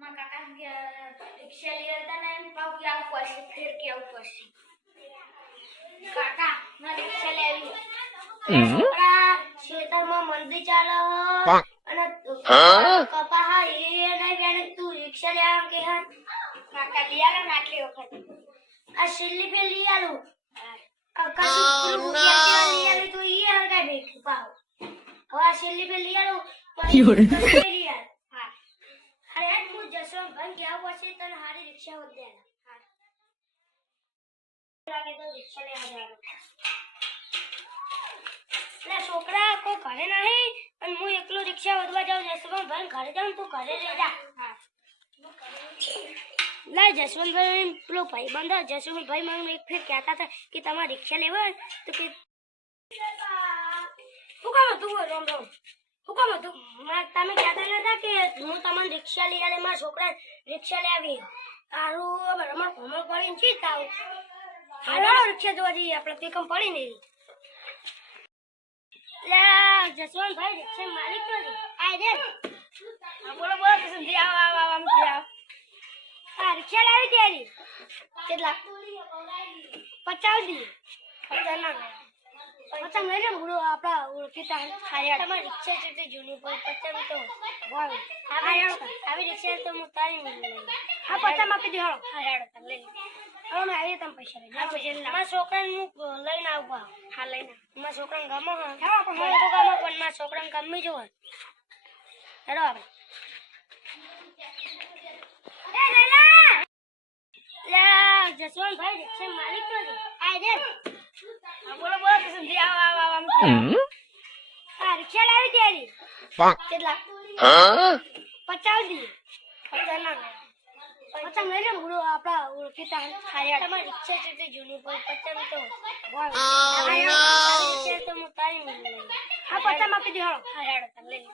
માં કાકા રિક્ષા લઈ હતા ને એમ પાવ કે આવું પડશે ફેર કે આવું પડશે કાકા ના રિક્ષા લેવી છોકરા ખેતરમાં મંદી ચાલે અને કપા હા એ નહીં બેને તું રિક્ષા લેવા કે હા કાકા લઈ આલો ને આટલી વખત આ છેલ્લી ફેર લઈ આલું કાકા લઈ આલી તો ઈ હરગાઈ બેઠ પાવ હવે આ છેલ્લી ફેર લઈ આલું લઈ આલ અરે હું જસવંત ભાઈ કે આવું હશે તને હારી રિક્ષા હોત દે લાગે તો રિક્ષા લે આવવાનો લે છોકરા કોઈ ઘરે નહીં અને હું એકલો રિક્ષા વધવા જાઉં જસવંત ભાઈ ઘરે જાઉં તું ઘરે રહી જા હા લે જસવંત ભાઈ પેલો ભાઈ બંધો જસવંત ભાઈ મને એક ફેર કહેતા હતા કે તમારે રિક્ષા લેવા તો કે શું કામ હતું રામ રામ હુકમ હતું તમે કહેતા નતા કે હું તમને રિક્ષા લઈ આલે મારા છોકરા રિક્ષા લઈ આવી તારું અમાર ભમર પડીને છી તાવ હાલો રિક્ષા જોવા જઈએ આપણે પીકમ પડી નહીં લે જસવંત ભાઈ રિક્ષા માલિક તો છે આય દે બોલો બોલો કે સમજી આવ આમ આવ આ રિક્ષા લાવી તેરી કેટલા 50 દી 50 ના પચાસ લઈ લે ગુરુ આપડા ઓળખીતા હારિયા તમારી રિક્ષા છે જૂની પર 50 તો વાવ આવી રિક્ષા તો હું તારી નહીં હા 50 માં આપી દે હાલો હારિયાડો તમે લઈ હવે મેં આવી તમે પૈસા લઈ મારા છોકરાને હું લઈને આવું હા લઈને મારા છોકરાને ગમો હા આપણે તો ગમો પણ મારા છોકરાને ગમી જો હેડો આપણે એ લેલા લે જસવંત ભાઈ રિક્ષા માલિક તો છે આય દે બોલો બોલો કે સમજી આવ આમ આ રિક્ષા લાવી તેરી કેટલા 50 દી 50 ના 50 લઈ લે ગુરુ આપડા ઓળખીતા હારિયા તમારી રિક્ષા છે જૂની પર 50 તો વાવ આવી રિક્ષા તો હું તારી નહીં હા 50 માં આપી દે હાલો હારિયાડો તમે લઈ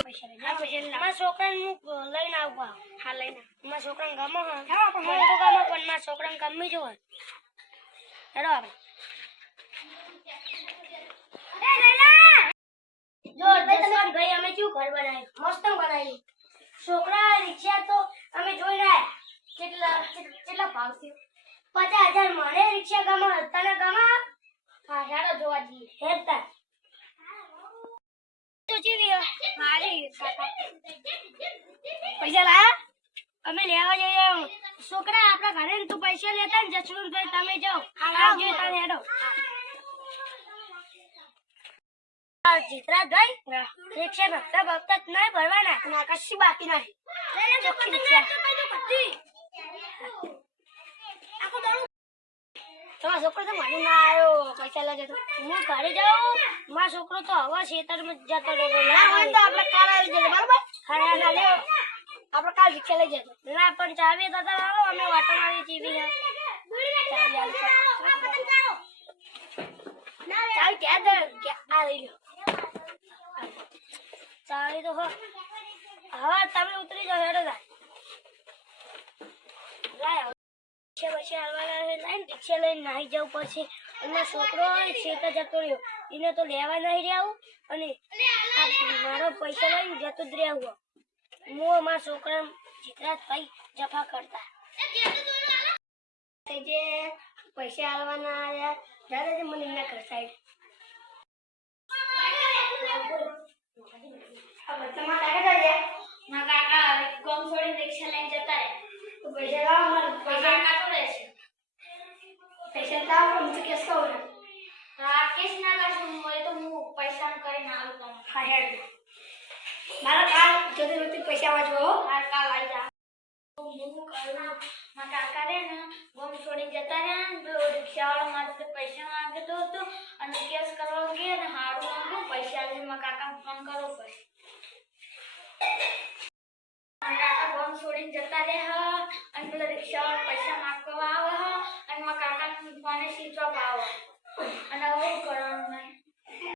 પૈસા લઈ મારા છોકરાને હું લઈને આવું હા લઈને મારા છોકરાને ગમો હા આપણે તો ગમો પણ મારા છોકરાને ગમી જો હેડો આપણે જો જસવંત ભાઈ અમે શું ઘર બનાવ્યું મસ્ત બનાવ્યું છોકરા રિક્ષા તો અમે જોઈ રહ્યા કેટલા ભાવ છે 50,000 મને રિક્ષા ગમે તને ગમે હા હેડો જોવા જઈએ હેડતા તો જીવી મારી કાકા પૈસા લાયા અમે લેવા જઈએ છોકરા આપણા ઘરે તું પૈસા લેતા ને જસવંત ભાઈ તમે જાઓ આવજો તને હેડો જીતરાજ ભાઈ રિક્ષા ભક્તા ભક્તા નહીં ભરવાના ના કશી બાકી નહીં ચોખ્ખી રિક્ષા તમારો છોકરો તો મને ના આવ્યો પૈસા લેજો તો હું ઘરે જાઉં મારો છોકરો તો હવા ખેતરમાં જતો રહ્યો ના હોય તો આપણે કાલ આવી જજો બરાબર હા ના લેવો આપણે કાલ રિક્ષા લઈ જજો ના પણ ચાવી દાદા આવો અમે વાટો મારી જીવી ચાવી ક્યાં આ લઈ લો ચાવી તો હવે તમે ઉતરી જાઓ હેડો રિક્ષા રિક્ષા લઈને નાહી જવું પડશે અને છોકરો છેતા જતો રહ્યો એને તો લેવા નહીં રહ્યા અને મારો પૈસા લઈને જતો જ રહ્યા હું મારા છોકરા જીતરાજ ભાઈ જફા કરતા જે પૈસા આલવાના આવ્યા દાદાજી મને ના કર સાઈડ રિક્ષા લઈને જતા રહે તો પૈસા લાવો પૈસા કાઢો રહેશે પૈસા લાવો હું તો કેસ કહું હા કેસ ના કરશું હોય તો હું પૈસા કરીને આવું તમને હા હેડ મારા કાલ જતી વખતે પૈસા વાંચવો હા કાલ આવી જા હું કરું મારા કાકા રે ને ગમ છોડીને જતા રહ્યા ને રિક્ષાવાળા મારે પૈસા માંગતો હતો અને કેસ કરવા ગયા ને હારું માંગ્યું પૈસા લઈને મારા કાકાને ફોન કરવો પડે કાકા ગમ છોડીને જતા રહ્યા અને પેલા રિક્ષાવાળા પૈસા માંગવા આવે અને મારા કાકાને ફોને સ્વિચ ઓફ આવે અને હવે કરવાનું